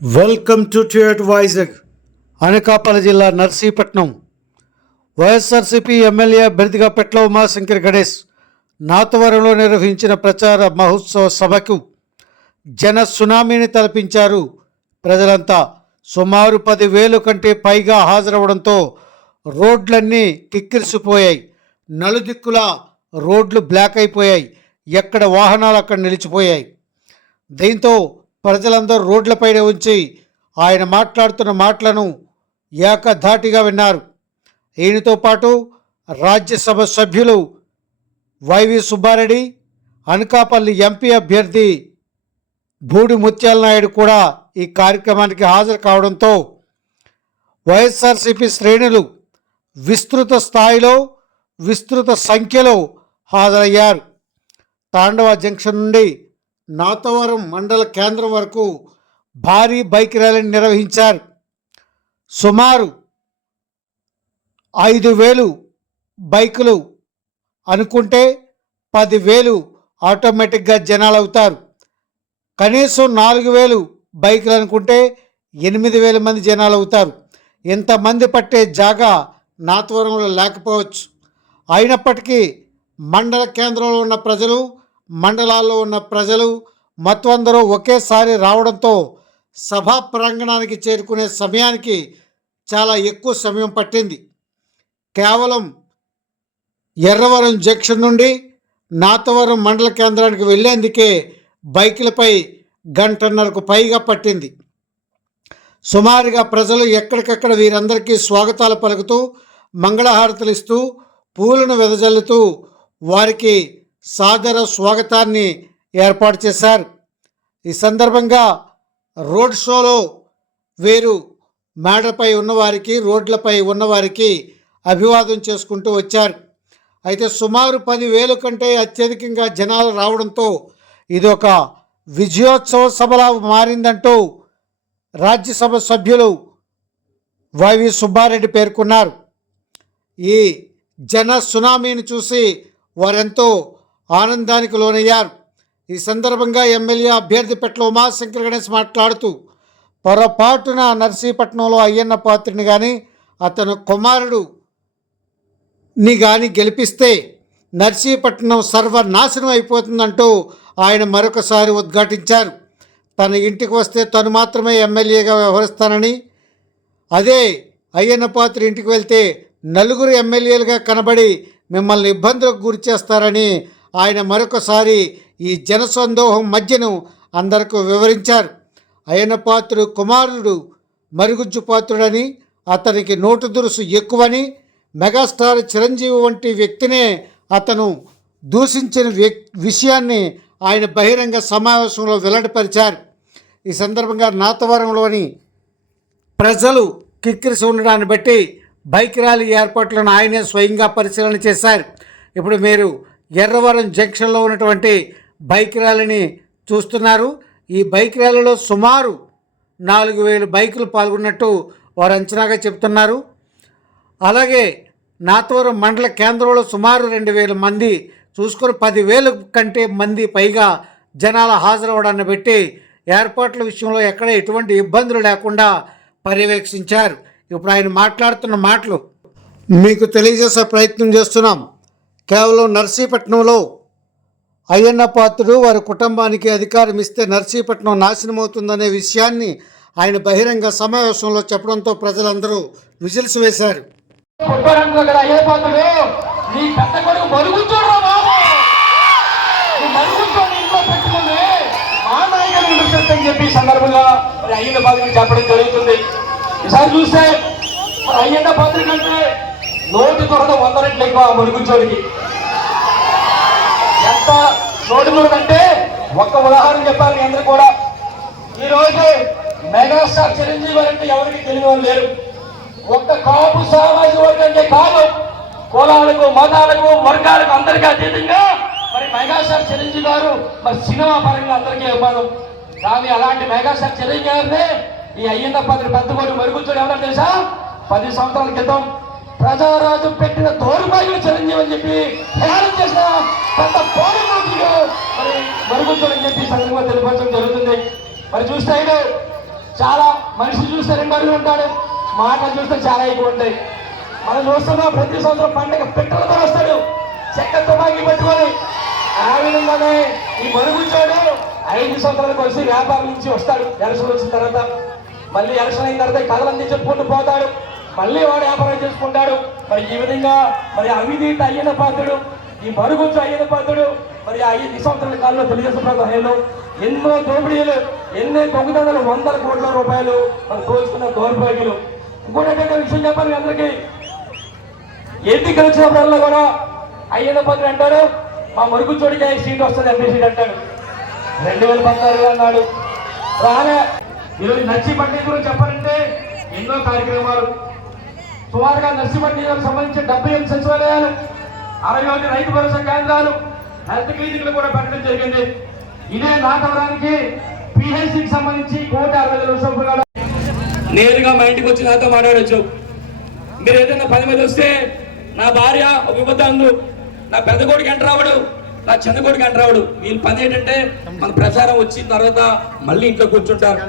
Welcome to ట్యూట్ వైజాగ్ అనకాపల్లి జిల్లా Narsipatnam. YSRCP MLA అభ్యర్థిగా పెట్ల ఉమాశంకర్ గణేష్ నాతవరంలో నిర్వహించిన ప్రచార మహోత్సవ సభకు జన సునామీని తలపించారు. ప్రజలంతా సుమారు పదివేలు కంటే పైగా హాజరవడంతో రోడ్లన్నీ కిక్కిరిసిపోయాయి. నలుదిక్కులా రోడ్లు బ్లాక్ అయిపోయాయి. ఎక్కడ వాహనాలు అక్కడ నిలిచిపోయాయి. దీంతో ప్రజలందరూ రోడ్లపైనే ఉంచి ఆయన మాట్లాడుతున్న మాటలను ఏకధాటిగా విన్నారు. ఈయనతో పాటు రాజ్యసభ సభ్యులు వైవి సుబ్బారెడ్డి అనకాపల్లి ఎంపీ అభ్యర్థి బూడి ముత్యాల నాయుడు కూడా ఈ కార్యక్రమానికి హాజరు కావడంతో వైఎస్ఆర్సీపీ శ్రేణులు విస్తృత స్థాయిలో విస్తృత సంఖ్యలో హాజరయ్యారు. తాండవ జంక్షన్ నుండి నాతవరం మండల కేంద్రం వరకు భారీ బైక్ ర్యాలీని నిర్వహించారు. సుమారు ఐదు వేలు బైకులు అనుకుంటే పదివేలు ఆటోమేటిక్గా జనాలు అవుతారు కనీసం నాలుగు వేలు బైకులు అనుకుంటే ఎనిమిది వేల మంది జనాలు అవుతారు ఇంతమంది పట్టే జాగా నాతవరంలో లేకపోవచ్చు. అయినప్పటికీ మండల కేంద్రంలో ఉన్న ప్రజలు మండలాల్లో ఉన్న ప్రజలు మొత్తం ఒకేసారి రావడంతో సభా ప్రాంగణానికి చేరుకునే సమయానికి చాలా ఎక్కువ సమయం పట్టింది. కేవలం ఎర్రవరం జంక్షన్ నుండి నాతవరం మండల కేంద్రానికి వెళ్ళేందుకే బైకులపై గంటన్నరకు పైగా పట్టింది. సుమారుగా ప్రజలు ఎక్కడికక్కడ వీరందరికీ స్వాగతాలు పలుకుతూ మంగళహారతులు ఇస్తూ పూలను వెదజల్లుతూ వారికి సాదర స్వాగతాన్ని ఏర్పాటు చేశారు. ఈ సందర్భంగా రోడ్ షోలో వీరు మేడపై ఉన్నవారికి రోడ్లపై ఉన్నవారికి అభివాదం చేసుకుంటూ వచ్చారు. అయితే సుమారు పదివేలు కంటే అత్యధికంగా జనాలు రావడంతో ఇది ఒక విజయోత్సవ సభలా మారిందంటూ రాజ్యసభ సభ్యులు వైవి సుబ్బారెడ్డి పేర్కొన్నారు. ఈ జన సునామీని చూసి వారెంతో ఆనందానికి లోనయ్యారు. ఈ సందర్భంగా ఎమ్మెల్యే అభ్యర్థి పెట్ల ఉమాశంకర్ గణేష్ మాట్లాడుతూ పొరపాటున నర్సీపట్నంలో అయ్యన్న పాత్రిని కానీ అతను కుమారుడు ని కానీ గెలిపిస్తే నర్సీపట్నం సర్వనాశనం అయిపోతుందంటూ ఆయన మరొకసారి ఉద్ఘాటించారు. తన ఇంటికి వస్తే తను మాత్రమే ఎమ్మెల్యేగా వ్యవహరిస్తానని అదే అయ్యన్న పాత్ర ఇంటికి వెళ్తే నలుగురు ఎమ్మెల్యేలుగా కనబడి మిమ్మల్ని ఇబ్బందులకు గురి చేస్తారని ఆయన మరొకసారి ఈ జనసందోహం మధ్యను అందరకు వివరించారు. అయ్యన్న పాత్రుడు కుమారుడు మరుగుజ్జు పాత్రుడని అతనికి నోటు దురుసు ఎక్కువని మెగాస్టార్ చిరంజీవి వంటి వ్యక్తినే అతను దూషించిన వ్యక్ విషయాన్ని ఆయన బహిరంగ సమావేశంలో వెల్లడిపరిచారు. ఈ సందర్భంగా నాతవరంలోని ప్రజలు కిక్కిరిసి ఉండడాన్ని బట్టి బైక్ ర్యాలీ ఏర్పాట్లను ఆయనే స్వయంగా పరిశీలన చేశారు. ఇప్పుడు మీరు ఎర్రవరం జంక్షన్లో ఉన్నటువంటి బైక్ ర్యాలీని చూస్తున్నారు. ఈ బైక్ ర్యాలీలో సుమారు నాలుగు వేలు బైకులు పాల్గొన్నట్టు వారు అంచనాగా చెప్తున్నారు. అలాగే నాతవరం మండల కేంద్రంలో సుమారు రెండు వేల మంది చూసుకొని పదివేల కంటే మంది పైగా జనాల హాజరవడాన్ని పెట్టి ఏర్పాట్ల విషయంలో ఎక్కడ ఎటువంటి ఇబ్బందులు లేకుండా పర్యవేక్షించారు. ఇప్పుడు ఆయన మాట్లాడుతున్న మాటలు. మీకు తెలియజేసే ప్రయత్నం చేస్తున్నాం. కేవలం నర్సీపట్నంలో అయ్యన్న పాత్రుడు వారి కుటుంబానికి అధికారం ఇస్తే నర్సీపట్నం నాశనం అవుతుందనే విషయాన్ని ఆయన బహిరంగ సమావేశంలో చెప్పడంతో ప్రజలందరూ విజిల్స్ వేశారు. చెప్పి సందర్భంగా అయ్యన్న చెప్పడం జరుగుతుంది. ఈసారి చూస్తే అయ్యన్న పాత్ర కంటే నోటి కొరత వంద రెట్లు ఎక్కువ మరుగుచోడికి ఎంత నోటి అంటే ఒక్క ఉదాహరణ చెప్పాలి మీ అందరూ కూడా. ఈరోజు మెగాస్టార్ చిరంజీవి అంటే ఎవరికి తెలియని వాళ్ళు లేరు. ఒక్క కాపు సామాజిక అంటే కాదు. కులాలకు మతాలకు వర్గాలకు అందరికీ అతీతంగా మరి మెగాస్టార్ చిరంజీవి గారు మరి సినిమా పరంగా అందరికీ ఇవ్వడం కానీ అలాంటి మెగాస్టార్ చిరంజీవి గారిని ఈ అయ్యన్న పత్రి పెద్ద కొడుకు మరుగుతుడు ఎవరో తెలుసా? పది సంవత్సరాల క్రితం ప్రజారాజు పెట్టిన దౌర్భాగ్యుడు చిరంజీవి అని చెప్పి హేళన చేసిన పెద్ద పోరాటకుడు మరి మరుగుతుందని చెప్పి సంఘంగా తెలిపించడం జరుగుతుంది. మరి చూస్తే ఆయన చాలా మనిషి చూస్తే రెండు అడుగులు ఉంటాడు మాటలు చూస్తే చాలా ఎక్కువ ఉంటాయి. మనం చూస్తున్నాం ప్రతి సంవత్సరం పండుగ పెట్టలతో వస్తాడు. చెక్క తుపాకీ పెట్టుకొని ఆ విధంగానే ఈ మరుగుచోడు ఐదు సంవత్సరాలకు వచ్చి వ్యాపారం నుంచి వస్తాడు. ఎలక్షన్ వచ్చిన తర్వాత మళ్ళీ ఎలక్షన్ అయిన తర్వాత కథలన్నీ చెప్పుకుంటూ పోతాడు. మళ్ళీ వాడు వ్యాపారం చేసుకుంటాడు. మరి ఈ విధంగా మరి అవినీతి అయ్యన పాత్రుడు ఈ మరుగుచ్చు అయ్యన పాత్రుడు మరి ఆ ఐదు సంవత్సరాల కాలంలో తెలుగుదేశం ప్రభుత్వంలో ఎన్నో దోపిడీలు ఎన్నో దొంగతనాలు వందల కోట్ల రూపాయలు మనం దోచుకున్న దౌర్భాగ్యులు. ఇంకోటి విషయం చెప్పాలి మీ అందరికీ. ఎన్నికలు వచ్చినప్పుడల్లా కూడా అయ్యన పాత్రుడు అంటారు మా మరుగు చోడికి సీట్ వస్తుంది ఎంపీ సీట్ అంటాడు. రెండు వేల పద్నాలుగులో అన్నాడు. రాలే ఈరోజు నచ్చి గురించి చెప్పాలంటే ఎన్నో కార్యక్రమాలు సుమారుగా నర్సీపట్నం సంబంధించిన డెబ్బై ఎనిమిది సచివాలయాలు అరవై ఒకటి రైతు భరోసా కేంద్రాలు హెల్త్ క్లినిక్లు కూడా పెట్టడం జరిగింది. ఇదే నాటవరానికి పిహెచ్సికి సంబంధించి కోటి అరవై వేల నేరుగా మా ఇంటికి వచ్చి నాతో మాట్లాడచ్చు. మీరు ఏదైనా పని మీద వస్తే నా భార్య ఒక ఇబ్బంది నా పెద్ద కొడుకు ఎంటర్ అవ్వడు నా చిన్న కొడుకు ఎంటర్ అవ్వడు. వీళ్ళ పని ఏంటంటే మన ప్రచారం వచ్చిన తర్వాత మళ్ళీ ఇంట్లో కూర్చుంటారు.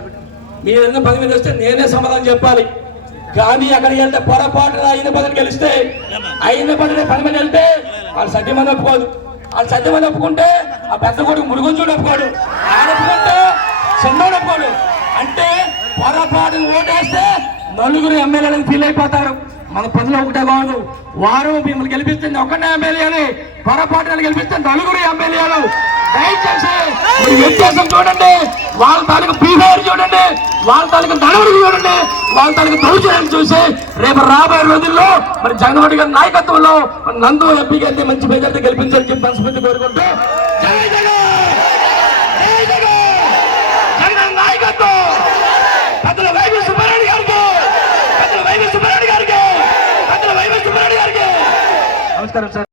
మీరు ఏదైనా పని మీద వస్తే నేనే సమాధానం చెప్పాలి. కానీ అక్కడికి వెళ్తే పొరపాటున అయిన పదవి గెలిస్తే అయిన పదవి పని మీద వెళ్తే వాళ్ళు సత్యమని ఒప్పుకోదు. వాళ్ళు సత్యమని ఒప్పుకుంటే ఆ పెద్ద కొడుకు మురుగుంచుడు ఒప్పుకోడు. ఆయన ఒప్పుకుంటే చిన్నోడు ఒప్పుకోడు. అంటే పొరపాటును ఓటేస్తే నలుగురు ఎమ్మెల్యేలకు ఫీల్ అయిపోతారు. మన ప్రజలు ఒకటే కాదు వారు మిమ్మల్ని గెలిపిస్తుంది ఒకటే ఎమ్మెల్యేని పొరపాటును గెలిపిస్తే నలుగురు ఎమ్మెల్యేలు. దయచేసి మీ వ్యత్యాసం చూడండి. వాళ్ళ తాలూకు బీహార్ చూడండి. వాళ్ళ తాలూకు నడవడికి చూడండి. వాళ్ళ తాలూకు దౌర్జన్యం చూసి రేపు రాబోయే రోజుల్లో మరి జగన్మోహన్ గారి నాయకత్వంలో మన నందు ఎంపీ గారిని మంచి మెజార్టీ గెలిపించాలని చెప్పి మనస్ఫూర్తి కోరుకుంటూ జై జగన్! జై జగన్! జగన్ నాయకత్వం! పెద్దల వైపు సుబ్బారెడ్డి గారికి పెద్దల వైవి సుబ్బారెడ్డి గారికి పెద్దల వైవి సుబ్బారెడ్డి గారికి నమస్కారం సార్.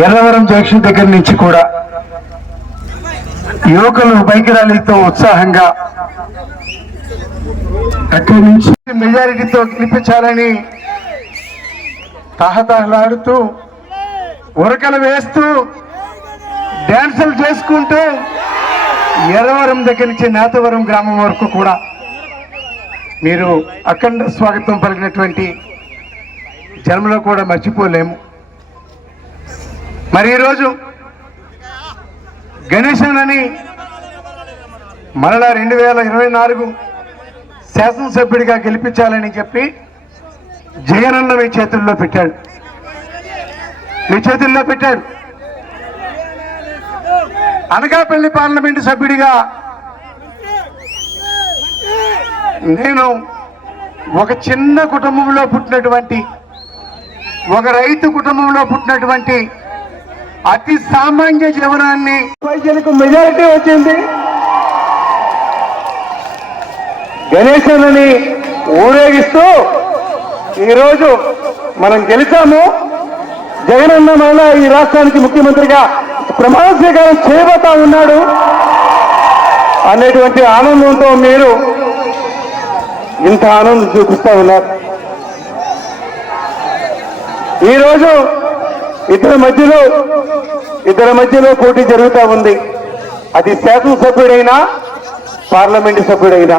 ఎర్రవరం జంక్షన్ దగ్గర నుంచి కూడా యువకులు బైక్ ర్యాలీతో ఉత్సాహంగా అక్కడి నుంచి మెజారిటీతో గెలిపించాలని తహతహలాడుతూ ఉరకలు వేస్తూ డ్యాన్సులు చేసుకుంటూ ఎర్రవరం దగ్గర నుంచి నేతవరం గ్రామం వరకు కూడా మీరు అఖండ స్వాగతం పలికినటువంటి జన్మలో కూడా మర్చిపోలేము. మరి ఈరోజు గణేశన్ అని మరలా రెండు వేల ఇరవై నాలుగు శాసనసభ్యుడిగా గెలిపించాలని చెప్పి జగనన్న మీ చేతుల్లో పెట్టాడు. మీ చేతుల్లో పెట్టాడు. అనకాపల్లి పార్లమెంటు సభ్యుడిగా నేను ఒక చిన్న కుటుంబంలో పుట్టినటువంటి ఒక రైతు కుటుంబంలో పుట్టినటువంటి అతి సామాన్య జీవనాన్ని ప్రజలకు మెజారిటీ వచ్చింది. గణేశుని ఊరేగిస్తూ ఈరోజు మనం గెలిచాము. జగనన్న మన ఈ రాష్ట్రానికి ముఖ్యమంత్రిగా ప్రమాణ స్వీకారం చేయబోతా ఉన్నాడు అనేటువంటి ఆనందంతో మీరు ఇంత ఆనందం చూపిస్తా ఉన్నారు. ఈరోజు ఇద్దరి మధ్యలో ఇద్దరి మధ్యలో పోటీ జరుగుతూ ఉంది. అది శాసనసభ్యుడైనా పార్లమెంటు సభ్యుడైనా.